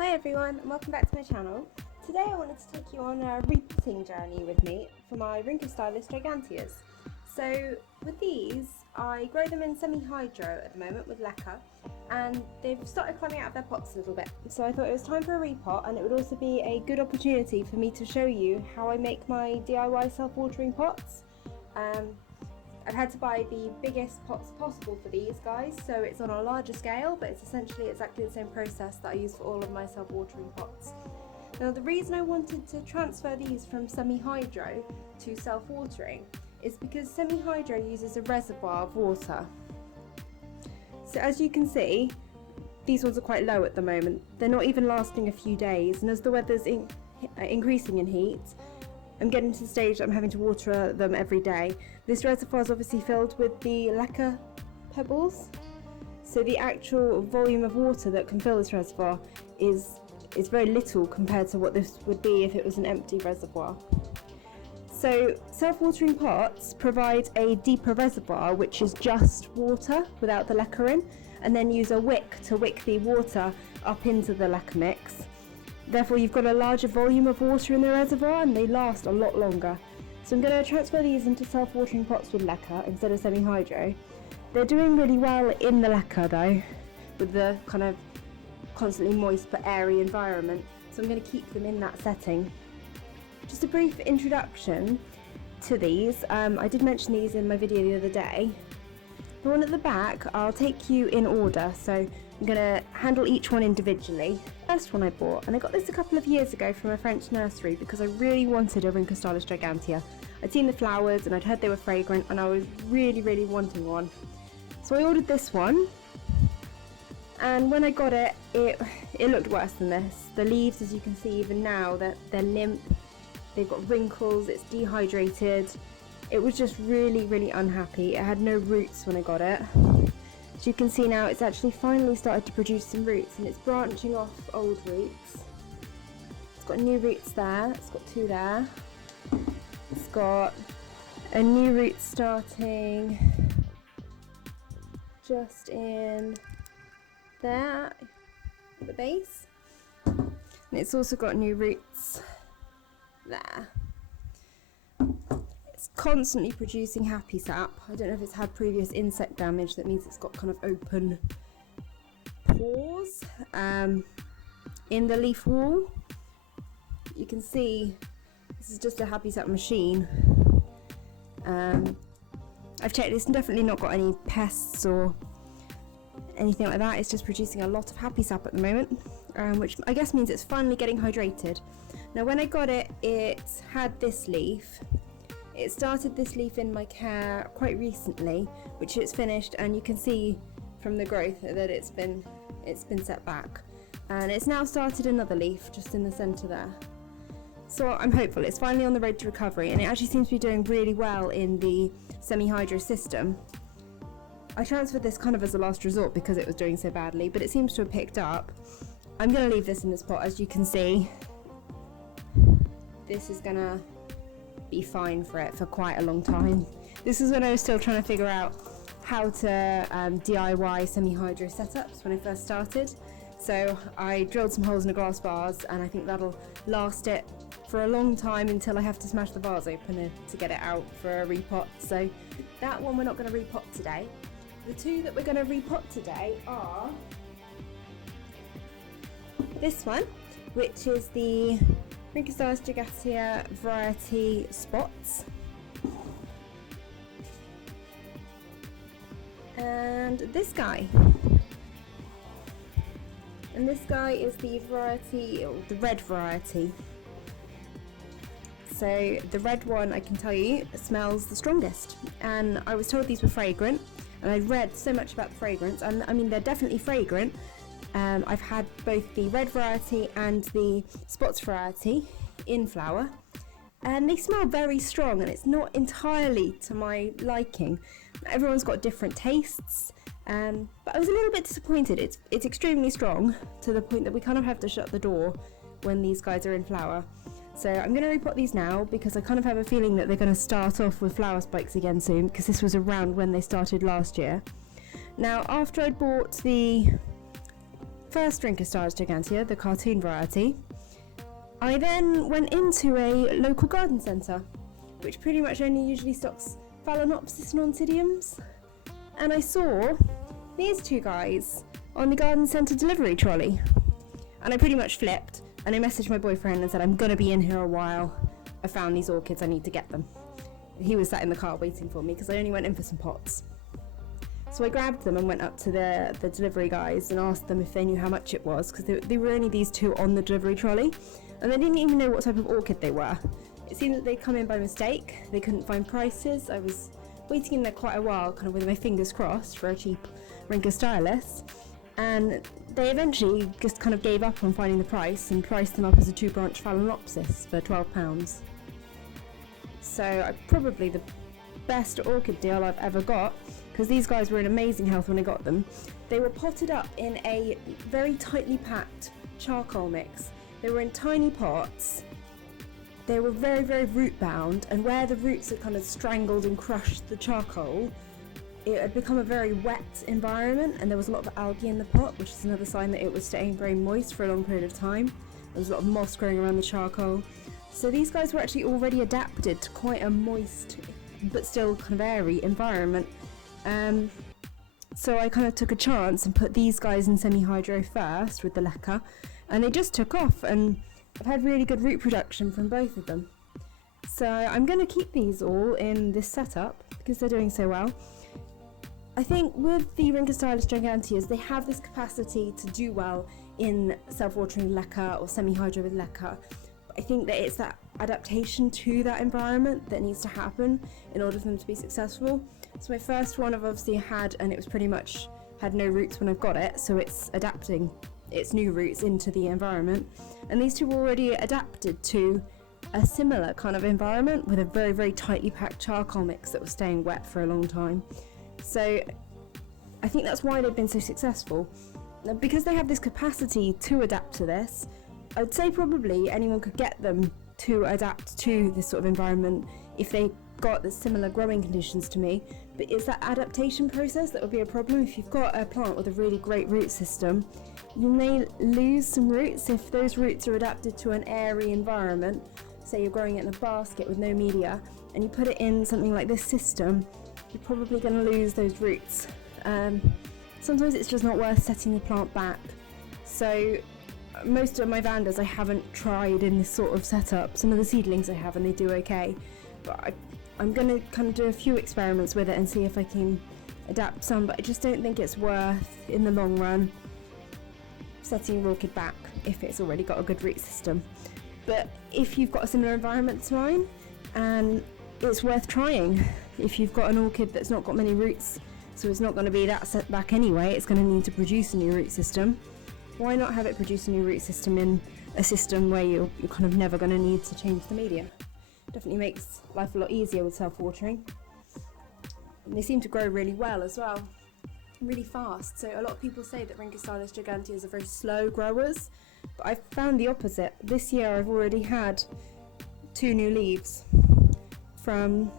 Hi everyone and welcome back to my channel. Today I wanted to take you on a repotting journey with me for my Rhynchostylis Giganteas. So with these, I grow them in semi-hydro at the moment with LECA, and they've started climbing out of their pots a little bit. So I thought it was time for a repot, and it would also be a good opportunity for me to show you how I make my DIY self-watering pots. I've had to buy the biggest pots possible for these guys, so it's on a larger scale, but it's essentially exactly the same process that I use for all of my self-watering pots. Now the reason I wanted to transfer these from semi-hydro to self-watering is because semi-hydro uses a reservoir of water. So as you can see, these ones are quite low at the moment. They're not even lasting a few days, and as the weather's increasing in heat, I'm getting to the stage that I'm having to water them every day. This reservoir is obviously filled with the LECA pebbles, so the actual volume of water that can fill this reservoir is very little compared to what this would be if it was an empty reservoir. So self-watering pots provide a deeper reservoir which is just water without the LECA in, and then use a wick to wick the water up into the LECA mix. Therefore you've got a larger volume of water in the reservoir and they last a lot longer. So I'm going to transfer these into self-watering pots with LECA instead of semi-hydro. They're doing really well in the LECA though, with the kind of constantly moist but airy environment, so I'm going to keep them in that setting. Just a brief introduction to these. I did mention these in my video the other day. The one at the back, I'll take you in order, so I'm going to handle each one individually. First one I bought, and I got this a couple of years ago from a French nursery because I really wanted a Rhynchostylis Gigantea. I'd seen the flowers and I'd heard they were fragrant, and I was really wanting one. So I ordered this one, and when I got it, it looked worse than this. The leaves, as you can see even now, they're limp, they've got wrinkles, it's dehydrated. It was just really unhappy. It had no roots when I got it. As you can see now, it's actually finally started to produce some roots, and it's branching off old roots. It's got new roots there, it's got two there. It's got a new root starting just in there at the base. And it's also got new roots there. It's constantly producing happy sap. I don't know if it's had previous insect damage, that means it's got kind of open pores in the leaf wall. You can see this is just a happy sap machine. I've checked, it's definitely not got any pests or anything like that. It's just producing a lot of happy sap at the moment, which I guess means it's finally getting hydrated. Now when I got it, it had this leaf. It started this leaf in my care quite recently, which it's finished, and you can see from the growth that it's been set back, and it's now started another leaf just in the centre there. So I'm hopeful it's finally on the road to recovery, and it actually seems to be doing really well in the semi-hydro system. I transferred this kind of as a last resort because it was doing so badly, but it seems to have picked up. I'm going to leave this in this pot. As you can see, this is going to be fine for it for quite a long time. This is when I was still trying to figure out how to DIY semi-hydro setups when I first started. So I drilled some holes in a glass vase, and I think that'll last it for a long time until I have to smash the vase open to get it out for a repot. So that one we're not going to repot today. The two that we're going to repot today are this one, which is the Rhynchostylis Gigantea variety spots, and this guy. And this guy is the variety, or the red variety. So the red one, I can tell you, smells the strongest. And I was told these were fragrant, and I read so much about the fragrance, and I mean they're definitely fragrant. I've had both the red variety and the spots variety in flower, and they smell very strong, and it's not entirely to my liking. Everyone's got different tastes, but I was a little bit disappointed. It's extremely strong to the point that we kind of have to shut the door when these guys are in flower. So I'm going to repot these now because I kind of have a feeling that they're going to start off with flower spikes again soon, because this was around when they started last year. Now after I bought the first Rhynchostylis Gigantea, the cartoon variety, I then went into a local garden centre, which pretty much only usually stocks Phalaenopsis and Oncidiums, and I saw these two guys on the garden centre delivery trolley, and I pretty much flipped, and I messaged my boyfriend and said, I'm going to be in here a while, I found these orchids, I need to get them. He was sat in the car waiting for me because I only went in for some pots. So I grabbed them and went up to the delivery guys and asked them if they knew how much it was, because there were only these two on the delivery trolley, and they didn't even know what type of orchid they were. It seemed that they'd come in by mistake, they couldn't find prices. I was waiting in there quite a while, kind of with my fingers crossed for a cheap Rhynchostylis, and they eventually just kind of gave up on finding the price and priced them up as a 2-branch Phalaenopsis for £12. So probably the best orchid deal I've ever got, because these guys were in amazing health when I got them. They were potted up in a very tightly packed charcoal mix. They were in tiny pots. They were very, very root bound, and where the roots had kind of strangled and crushed the charcoal, it had become a very wet environment, and there was a lot of algae in the pot, which is another sign that it was staying very moist for a long period of time. There was a lot of moss growing around the charcoal. So these guys were actually already adapted to quite a moist but still kind of airy environment. So I kind of took a chance and put these guys in semi-hydro first with the LECA, and they just took off, and I've had really good root production from both of them. So I'm going to keep these all in this setup because they're doing so well. I think with the Rhynchostylis Giganteas, they have this capacity to do well in self-watering LECA or semi-hydro with LECA. I think that it's that adaptation to that environment that needs to happen in order for them to be successful. So my first one I've obviously had, and it was pretty much had no roots when I've got it, so it's adapting its new roots into the environment. And these two were already adapted to a similar kind of environment with a very, very tightly packed charcoal mix that was staying wet for a long time. So I think that's why they've been so successful. Now, because they have this capacity to adapt to this, I'd say probably anyone could get them to adapt to this sort of environment if they got the similar growing conditions to me. But it's that adaptation process that would be a problem. If you've got a plant with a really great root system, you may lose some roots if those roots are adapted to an airy environment. Say you're growing it in a basket with no media, and you put it in something like this system, you're probably going to lose those roots. Sometimes it's just not worth setting the plant back. So most of my Vandas I haven't tried in this sort of setup. Some of the seedlings I have, and they do okay, but I'm going to kind of do a few experiments with it and see if I can adapt some, but I just don't think it's worth, in the long run, setting your orchid back if it's already got a good root system. But if you've got a similar environment to mine, and it's worth trying. If you've got an orchid that's not got many roots, so it's not going to be that set back anyway, it's going to need to produce a new root system. Why not have it produce a new root system in a system where you're kind of never going to need to change the media? Definitely makes life a lot easier with self-watering. And they seem to grow really well as well, really fast. So a lot of people say that Rhynchostylis Giganteas are very slow growers, but I've found the opposite. This year I've already had 2 new leaves from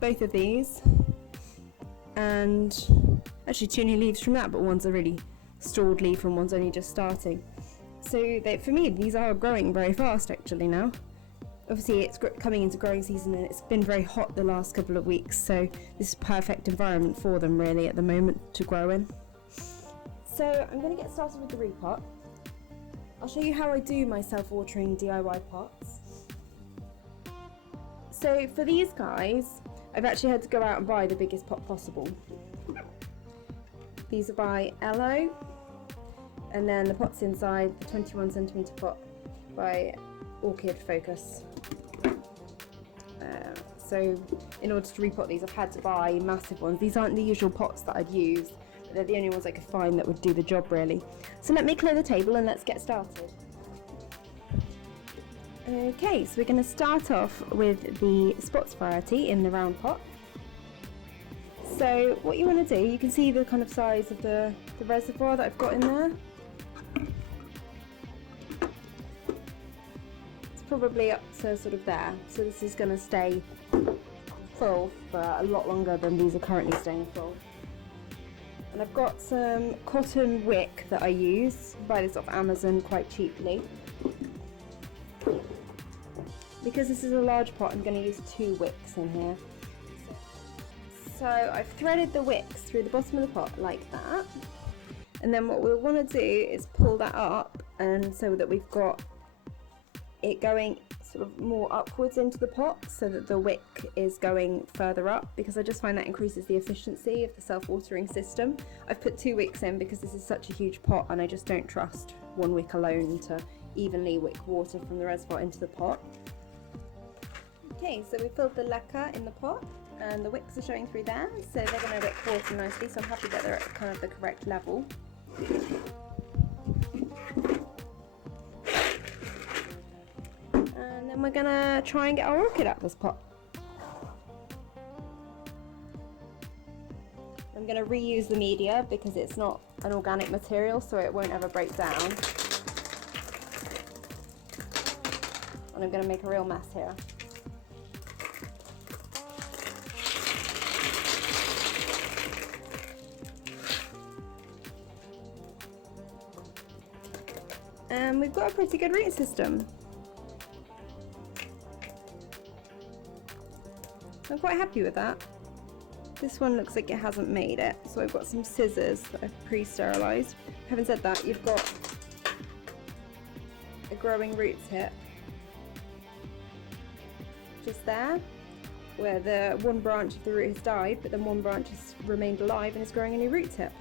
both of these, and actually 2 new leaves from that, but one's a really stored leaf and one's only just starting. So for me, these are growing very fast actually now. Obviously it's coming into growing season, and it's been very hot the last couple of weeks, so this is a perfect environment for them really at the moment to grow in. So I'm going to get started with the repot. I'll show you how I do my self-watering DIY pots. So for these guys, I've actually had to go out and buy the biggest pot possible. These are by LO, and then the pot's inside the 21cm pot by Orchid Focus. So in order to repot these, I've had to buy massive ones. These aren't the usual pots that I'd use, but they're the only ones I could find that would do the job really. So let me clear the table and let's get started. Okay, so we're going to start off with the spots variety in the round pot. So what you want to do, you can see the kind of size of the reservoir that I've got in there. It's probably up to sort of there, so this is going to stay full for a lot longer than these are currently staying full. And I've got some cotton wick that I use. I buy this off Amazon quite cheaply. Because this is a large pot, I'm going to use 2 wicks in here. So I've threaded the wicks through the bottom of the pot like that. And then what we'll want to do is pull that up, and so that we've got it going sort of more upwards into the pot, so that the wick is going further up, because I just find that increases the efficiency of the self-watering system. I've put 2 wicks in because this is such a huge pot and I just don't trust 1 wick alone to evenly wick water from the reservoir into the pot. Okay, so we filled the LECA in the pot and the wicks are showing through there, so they're going to wick water nicely, so I'm happy that they're at kind of the correct level. And then we're going to try and get our orchid out of this pot. I'm going to reuse the media because it's not an organic material, so it won't ever break down. And I'm going to make a real mess here. And we've got a pretty good root system. I'm quite happy with that. This one looks like it hasn't made it, so I've got some scissors that I've pre-sterilised. Having said that, you've got a growing root tip just there, where the one branch of the root has died, but then one branch has remained alive and is growing a new root tip.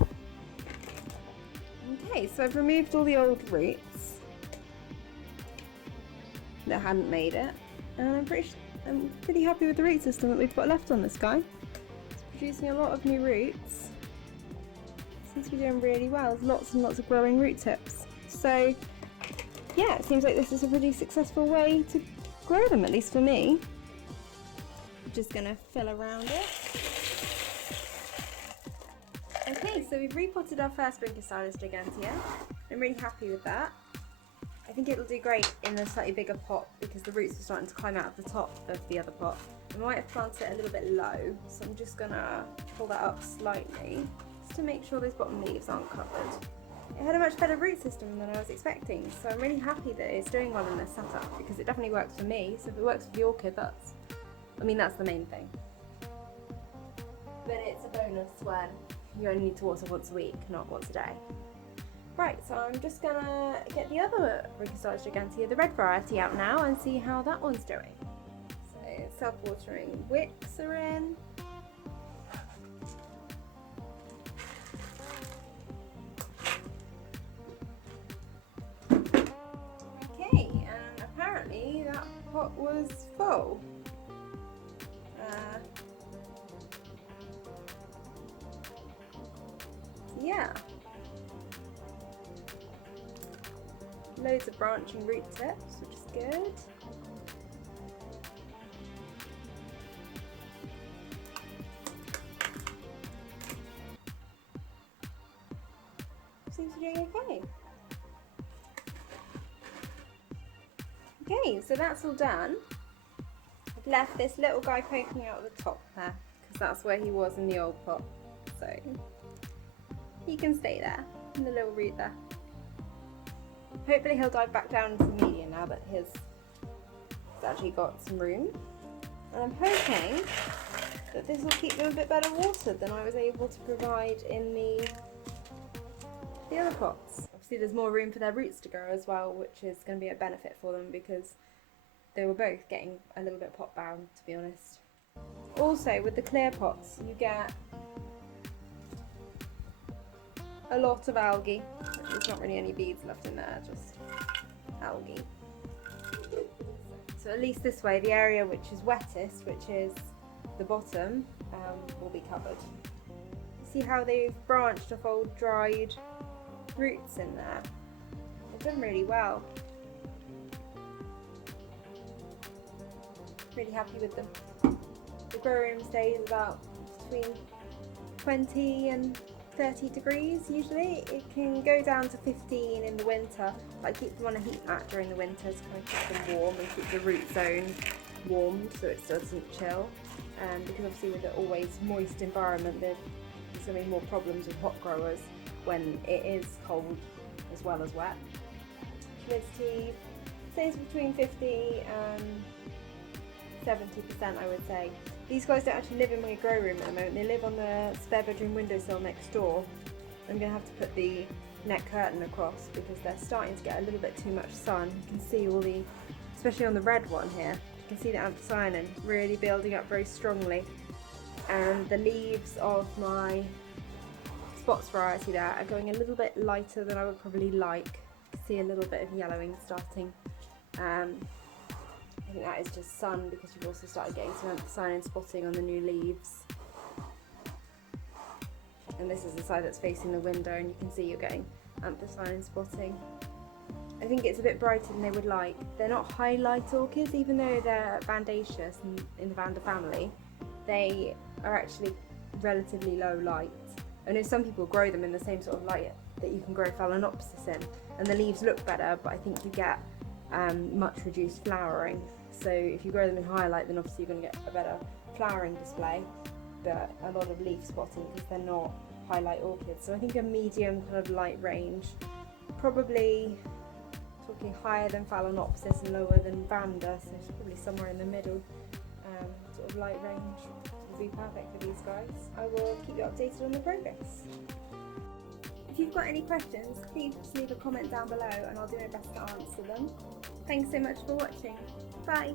Okay, so I've removed all the old roots that hadn't made it, and I'm pretty happy with the root system that we've got left on this guy. It's producing a lot of new roots. Seems to be doing really well. There's lots and lots of growing root tips. So yeah, it seems like this is a pretty successful way to grow them, at least for me. I'm just gonna fill around it. Okay, so we've repotted our first Rhynchostylis Gigantea. I'm really happy with that. I think it'll do great in a slightly bigger pot because the roots are starting to climb out of the top of the other pot. I might have planted it a little bit low, so I'm just gonna pull that up slightly just to make sure those bottom leaves aren't covered. It had a much better root system than I was expecting, so I'm really happy that it's doing well in this setup because it definitely works for me. So if it works for the orchid, that's the main thing. But it's a bonus when you only need to water once a week, not once a day. Right, so I'm just gonna get the other Rhynchostylis Gigantea, the red variety, out now and see how that one's doing. So self-watering wicks are in. Okay, and apparently that pot was full. Yeah. Loads of branching root tips, which is good. Seems to be doing okay. Okay, so that's all done. I've left this little guy poking out of the top there, because that's where he was in the old pot. So he can stay there, in the little root there. Hopefully he'll dive back down into the medium now that he's actually got some room. And I'm hoping that this will keep them a bit better watered than I was able to provide in the other pots. Obviously there's more room for their roots to grow as well, which is going to be a benefit for them because they were both getting a little bit pot bound, to be honest. Also with the clear pots you get a lot of algae. There's not really any beads left in there, just algae. So at least this way, the area which is wettest, which is the bottom, will be covered. See how they've branched off old dried roots in there? They've done really well. Really happy with them. The grow room stays about between 20 and 30 degrees usually. It can go down to 15 in the winter, but I keep them on a heat mat during the winter to kind of keep them warm and keep the root zone warmed so it doesn't chill. Because obviously with an always moist environment, the so many more problems with hot growers when it is cold as well as wet. Humidity stays between 50 and 70%, I would say. These guys don't actually live in my grow room at the moment, they live on the spare bedroom windowsill next door. I'm going to have to put the net curtain across because they're starting to get a little bit too much sun. You can see all the, especially on the red one here, you can see the anthocyanin really building up very strongly. And the leaves of my spots variety there are going a little bit lighter than I would probably like. You can see a little bit of yellowing starting. I think that is just sun because you've also started getting some anthocyanin spotting on the new leaves. And this is the side that's facing the window, and you can see you're getting anthocyanin spotting. I think it's a bit brighter than they would like. They're not highlight orchids, even though they're bandaceous in the Vanda family. They are actually relatively low light. I know some people grow them in the same sort of light that you can grow Phalaenopsis in, and the leaves look better, but I think you get much reduced flowering. So if you grow them in higher light, then obviously you're going to get a better flowering display, but a lot of leaf spotting because they're not highlight orchids. So I think a medium kind of light range, probably talking higher than Phalaenopsis and lower than Vanda, so it's probably somewhere in the middle sort of light range would be perfect for these guys. I will keep you updated on the progress. If you've got any questions, please just leave a comment down below and I'll do my best to answer them. Thanks so much for watching. Bye!